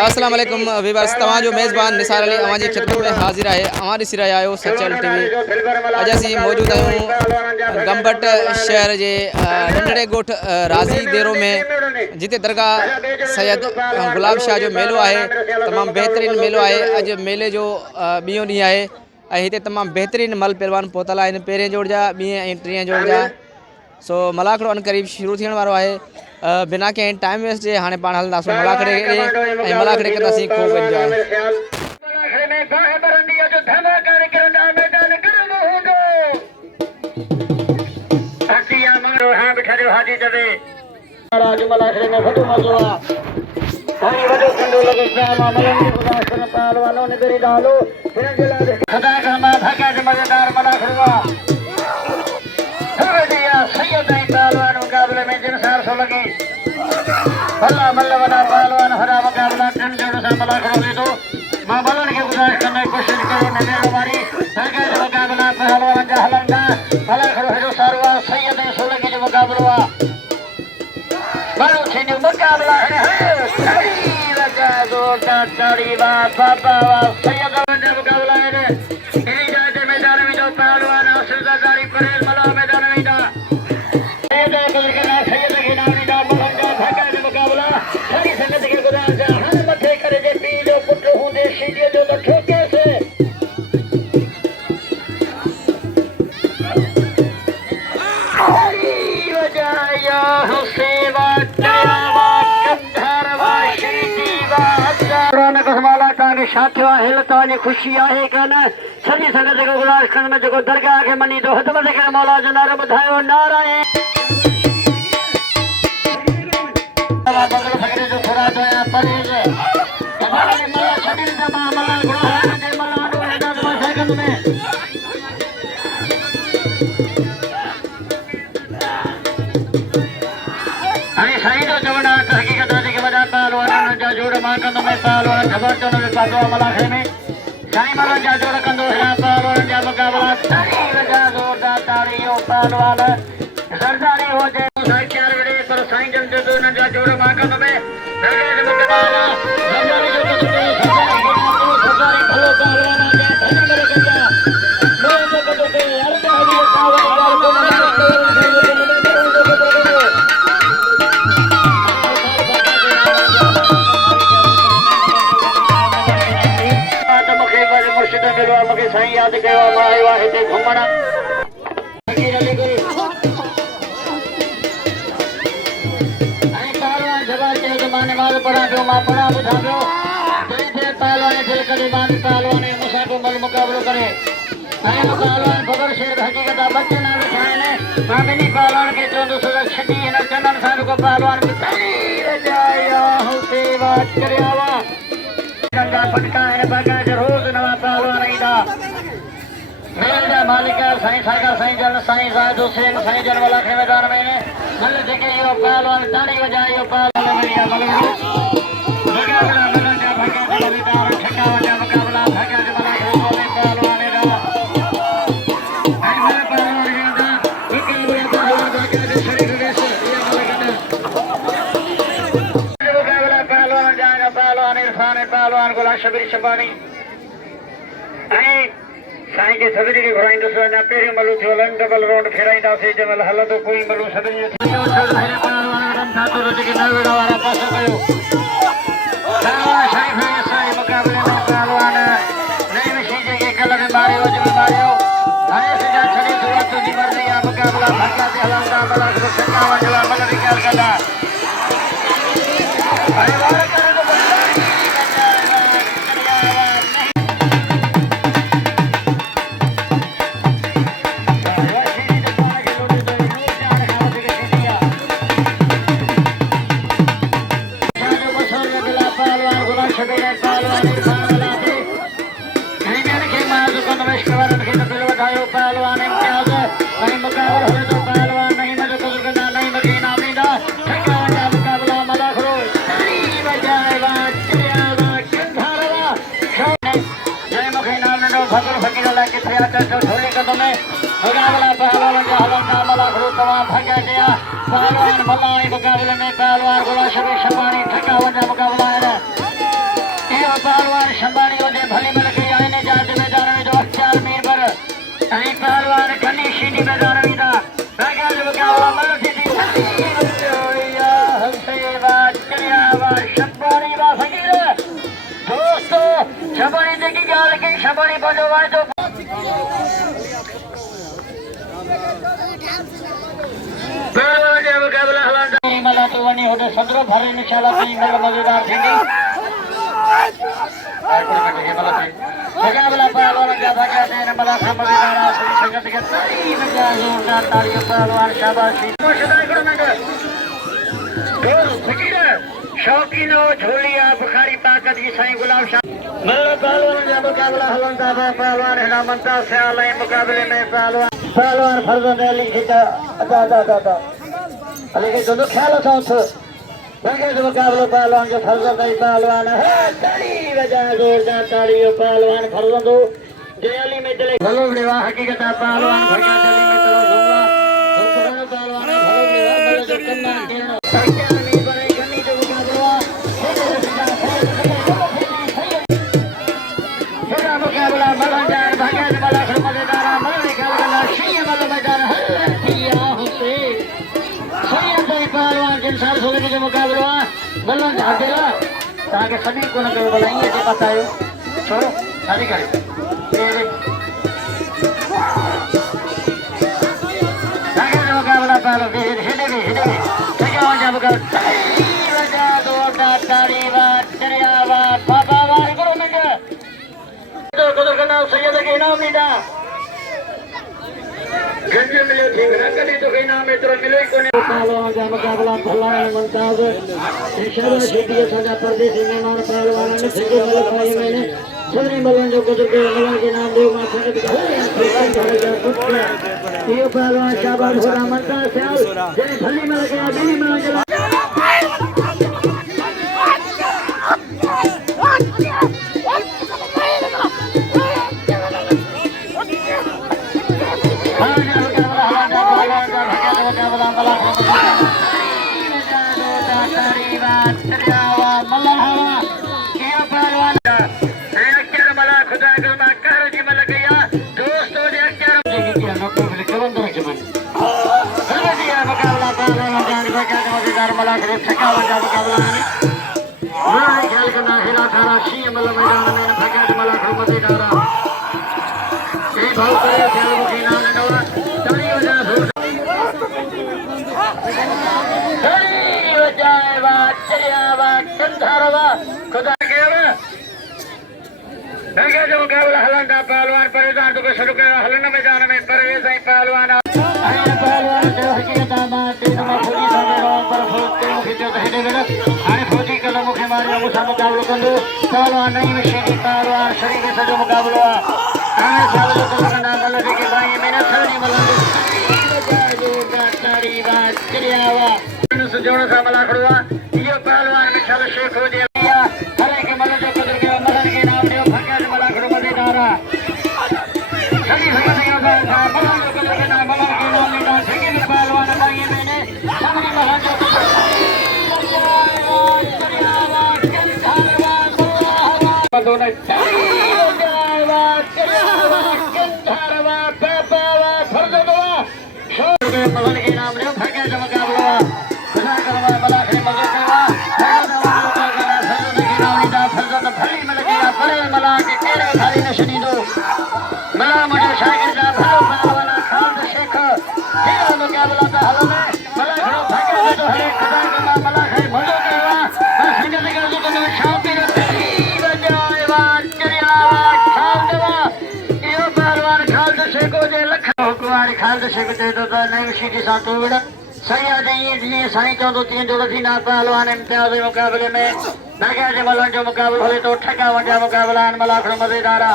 अस्सलाम वालेकुम वीवर्स तव्हां जो मेज़बान निसार अली अवां जी खिदमत में हाज़िर है। अवां ॾिसी रहिया आहियो सचल टीवी। अॼु असीं मौजूद आहियूं गंबट शहर जे नंढड़े ॻोठ राज़ी देरो में, जिते दरगाह सैयद गुलाब शाह जो मेलो आहे। तमामु बहितरीनु मेलो आहे। अॼु मेले जो ॿियों ॾींहुं आहे ऐं हिते तमामु बहितरीनु मल पहलवान पहुतल आहिनि, पहिरें जोड़ जा, ॿिएं ऐं टीं जोड़ जा। सो मलाखड़ो अनक़रीब शुरू थियण वारो आहे। बिना कंहिं टाइम वेस्ट जे हाणे पाण हलंदासीं मलाखड़े ऐं मलाखड़े कंदासीं खूब एंजॉय। भला मल्ल वॾा पहलवान हरा मुक़ाबला टिनि जोड़ सां मलाखड़ो लीधो। मां भलनि खे गुज़ारिश कंदे कोशिशि कयो नवेड़ वारी दरगाह जो मुक़ाबला पहलवान जा हलनि था। मलाखड़ो हेॾो सारो आहे, सैयद ऐं सोलंकी जो मुक़ाबलो आहे। माण्हू थींदियूं मुक़ाबला ज़ोरदार ताड़ी वाह बाबा वाह। सैयद जा मुक़ाबला आहिनि। इन जाइ ते मैदान में जो पहलवान हासिल ज़रदारी परहेज़ मला मैदान में ईंदा। सैयद खे नाम ॾींदा। सारी संगत के गुज़ार जा हर मथे करे जे पीउ जो पुटु हूंदे सीधीअ जो त ठोकेसि। छा थियो आहे? हिल तव्हांजी ख़ुशी आहे कान? सॼी संगत खे गुज़ारिश कंदुमि जेको दरगाह खे मञींदो हथ वधे करे मौला जो नारो ॿुधायो नारायण। साईं जो चवणु आहे त हक़ीक़त जेके वॾा पहलवान जा जोड़ मां कंदुमि। पहलवान ख़बर चवण में पातो आहे मलाखड़े में साईं मलनि जा जोड़ कंदो। हिन पहलवान जा मुक़ाबला ज़ोरदार ताड़ी जो पहलवान ज़रदारी हुजे चार वड़े पर साईं जन जो हुननि जा जोड़ मां कंदुमि। मूंखे साईं यादि कयो आहे। मां आयो आहे हिते घुमण। मां नमाज़ पढ़ां पियो, मां पढ़ां ॿुधां पियो। पहलवान दिलि करे मां पहलवान मूंसां को मल मुक़ाबलो करे ऐं पहलवान ख़बर शेर हक़ीक़त आहे बचन वेठा आहिनि। मां ॿिन्ही पहलवान खे चवंदुसि त छॾी हिन चंदन सां जेको पहलवान करे आवा फटका आहिनि। बाक़ाइदा रोज़ नवां पहलवान ईंदा। मेल जा मालिक साईं सागर साईं जन साईं ज़ाहिद हुसैन साईं जन मलाखड़े मैदान में मल जेके इहो पहलवान ताड़ी वॼाए इहो पहलवान मुक़ाबला मलनि जा भॻा जलवीदार ठेकावन जा मुक़ाबला भॻा जे मलाखड़े वाले पहलवान पहलवान गुलाम शबीर शबानी साईं के सभिनी खे घुराईंदुसि। अञा पहिरियों मलू थियो हलनि डबल राउंड फेराईंदासीं जंहिं महिल हलंदो कोई मलू सभिनी वारा पासा कयो। मुक़ाबले में पहलवान नई मशीन जेके कल में मारियो अॼु में मारियो हाणे सॼा छॾे सूरत जी मर्ज़ी आहे। मुक़ाबला भॻा ते हलंदा मल ठेकावन जो मल विकास कंदा। पहलवान इम्तियाज़ ऐं मुक़ाबलो हुजे थो। पहलवान नहीं मज़ो गुज़रंदा नहीं मकीन आमीदा ठेकावन जा मुक़ाबला मलाखड़ो झोली कदम में मुकाबला पहलवान का हलन का मला खड़ो तमाम भाग्य गया पहलवान मल्लाई मुकाबले में पहलवान गुलाम शबीर शंबानी ठका वंजा मुकाबला है ये पहलवान शंबानी ओदे भली में लगी आने जाते मैदान में जो अख्तियार मीर पर अई पहलवान कन्नी शीनी मैदान में था भाग्य जो मुकाबला मल्ल थी या हंसे बात करिया बात शंबानी बा फकीर दोस्तों शंबानी देखी गाल की शंबानी बजवाए तो मुकाबला हलन मला तो वनी होते सदरो भरे निशाला की मल मजेदार थी मुकाबला पहलवान का भाग्य देने मला मजेदार संगत के तीन जोरदार तालियां पहलवान शाबाशी शौकीन हो झोलिया बुखारी पाकत की साईं गुलाब शाह मल्ल पहलवान का मुकाबला हलन का पहलवान है मनता से आलय मुकाबले में पहलवान फरजंद अली खिचा अदा अली के दोनों ख्याल था उस भाग्य जो मुकाबला पहलवान के फरजंद अली पहलवान है ताली बजा जोरदार ताली पहलवान फरजंद जे अली में चले भलो विवाह हकीकत पहलवान भाग्य अली में चलो दूंगा तो पहलवान भलो विवाह भलो जो करना है मुकाबला बल्ला झाड़ेला ताकि सभी को न करो बुलाएंगे ये पता है छोड़ो शादी करें ताकि मुकाबला पहले हिडे क्या हो जाए मुकाबला बजा दो ताड़ी बात चरिया बात पापा बात करो मिल तो कदर करना सैयद के इनाम नहीं था गंज मिले ठीक ना कभी तो कहीं नाम इतना मिले को नहीं पहलवान का मुकाबला भला मुमताज इशारा सीधी सजा परदेसी मेहमान पहलवान ने सिंगे वाले भाई मैंने सदरी मलन जो गुजर के मलन के नाम देव माथा के ये पहलवान शाबाश हो रहा मनता ख्याल जे भली में लगे दिल्ली में लगे पहलवान परेशान तो शुरू कर हलन मैदान में परवेज पहलवान फौजी कदम मुखे मारिया मुसा मुकाबलो कंदो पहलवान नहीं विशेष पहलवान शरीर से जो मुकाबलो आने साल जो करना मल्ल के भाई मैंने थोड़ी मल्ल तारी बात करियावा से जोड़ सा मला खड़वा ये पहलवान में चल शेख हो दिया हरे के मल्ल जो कदर के मल्ल के नाम ने भगा के मला खड़वा दे दारा सभी भगा के मल्ल जो कदर के नाम मल्ल के नाम ने डांस के पहलवान भाई मैंने सामने मल्ल जो दोनों मलन के नाम ने भाग्य का मुकाबला खुदा करवा बला के मजो करवा फरजत भली में लगी बड़े मला के तेरे भाई ने शनी दो मला मुझे शागिर का भलो पहलवान खान शेख ये मुकाबला का हल में मला खड़ो भाग्य जो हरे खुदा का मला है मजो करवा बस संगत का जो तुम शांति में बजाए बात करिया खान देवा ये पहलवान खान शेख को जे लख हुकुमारी खान शेख ते तो नहीं सीधी सातों विड़ा सही आ जाइए जी साईं चौदह तीन जो थी ना पहलवान इम्तियाज मुकाबले में भाग्य जे मलन जो मुकाबला हो तो ठका वजा मुकाबला मलाखड़ो मजेदारा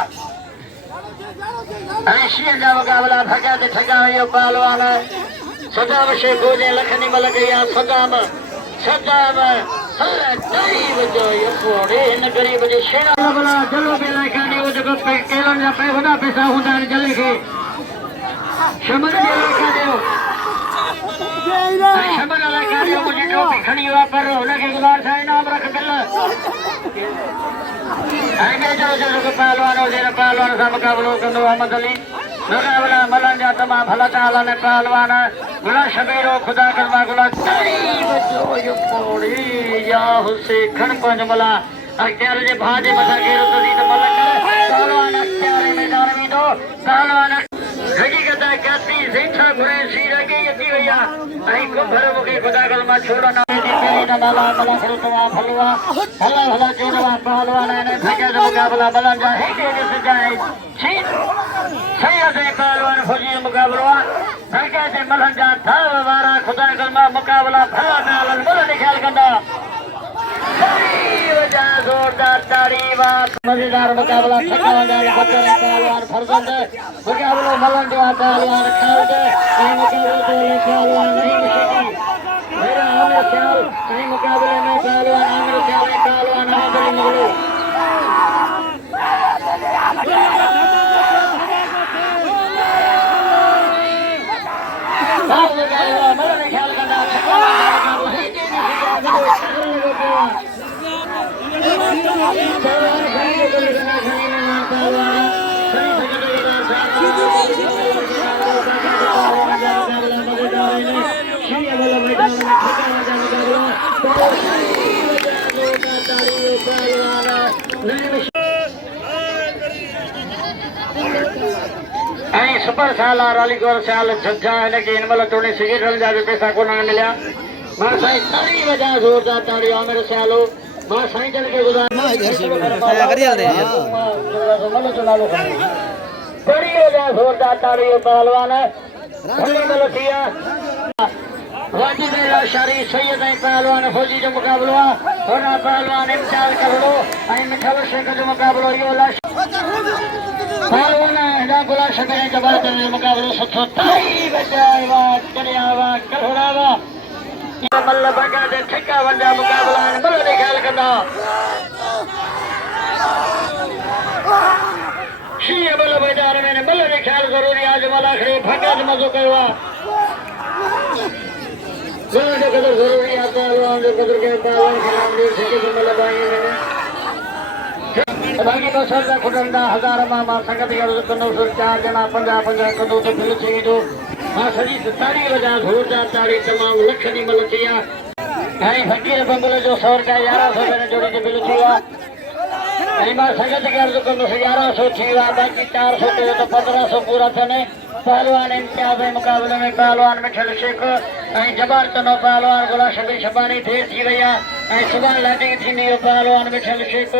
ऐशियन जा मुकाबला भाग्य जे ठका यो पहलवान सदाम शेख हो जे लखनी मल गया सदाम सारा तारी बजो ये पोड़े इन गरीब जे शेरा बला जलो बेला कानी ओ जगह पे केलन या पे वडा पैसा हुंदा ने जल्दी के शमन जे लगा देओ शमन लगा देओ मुझे टोपी खड़ी हुआ पर लगे गुलार सा इनाम रख बिल आगे जो जो पहलवान हो जेरा पहलवान सा मुकाबलो कंदो अहमद अली मुकाबला मलन जा तमा भला ताला ने पहलवान गुला शबीरो खुदा कलमा गुला तारी बजो यो पोड़ी या हुसे खण पंज मला अख्तियार जे भाजे मथा घेरो तो दी तो मला पहलवान अख्तियार मैदान में दो पहलवान हकीकत है कहती सिंचा बुरे सी रगी यती भैया आई को भर मुके खुदा कलमा छोड़ो ना दी तेरी ना मला मला करो तो भलवा भला भला जोड़वा पहलवान ने भागे जो मुकाबला मलन जा है के से जाए ठीक सही है पहलवान फौजी मुकाबला भागे से मलन जा था वारा खुदा कलमा मुकाबला भला नालन मलन ख्याल कंदा जोरदार ताड़ी बात मजेदार मुकाबला थकावदार बच्चों पहलवान फरजंद मुकाबला मलन जो पहलवान खालदे ये मुकाबले तो ले पहलवान नहीं मिलेगी मेरा आमिर ख्याल कहीं मुकाबले में पहलवान आमिर ख्याल पहलवान आमिर मगलू मलन ख्याल करना सुपर साल राली गौर साल झज्जा है कि इन मतलब थोड़ी सिगरेट रल जावे पैसा को ना मिला मां साईं ताड़ी वजा जोरदार ताड़ी आ मेरे सालो मां साईं चल के गुजार बड़ी वजा जोरदार ताड़ी पहलवान बड़ी मलकिया वाजिब शरी सैयद पहलवान फौजी जो मुकाबलो और पहलवान इम्तियाज करो आई मिठल शेख जो मुकाबलो यो लाश पहलवान हेडा गुला शबीर जबरदस्त मुकाबलो सथो ताई बजाए वाह करिया वाह कहोड़ा वाह मल्ल बगा दे ठेका वंडा मुकाबला मल्ल ने ख्याल करना शी बल बाजार में मल्ल ने ख्याल जरूरी आज वाला खड़े भगा मजो कयो जो कदर जरूरी आता है जो कदर के पहलवान खिलाफ दे सके तो मल्ल भाई ने बाकी तो सर खुटंदा हजार मामा संगत यार कनो सर चार जना 50 कनो तो फिल छी दो मां सजी ताड़ी वजा घोड़ा ताड़ी तमाम लखनी मलचिया आई फकीर बंगल जो 100 का 1100 में जोड़ी के बिल छिया आई मां संगत यार कनो 1100 छिया बाकी 400 तो 1500 पूरा थने पहलवान इम्तियाज मुकाबले में पहलवान मिठल शेख आई जबर तनो पहलवान गुला शबी शबानी ढेर थी भैया आई सुबह लाटिंग थी पहलवान मिठल शेख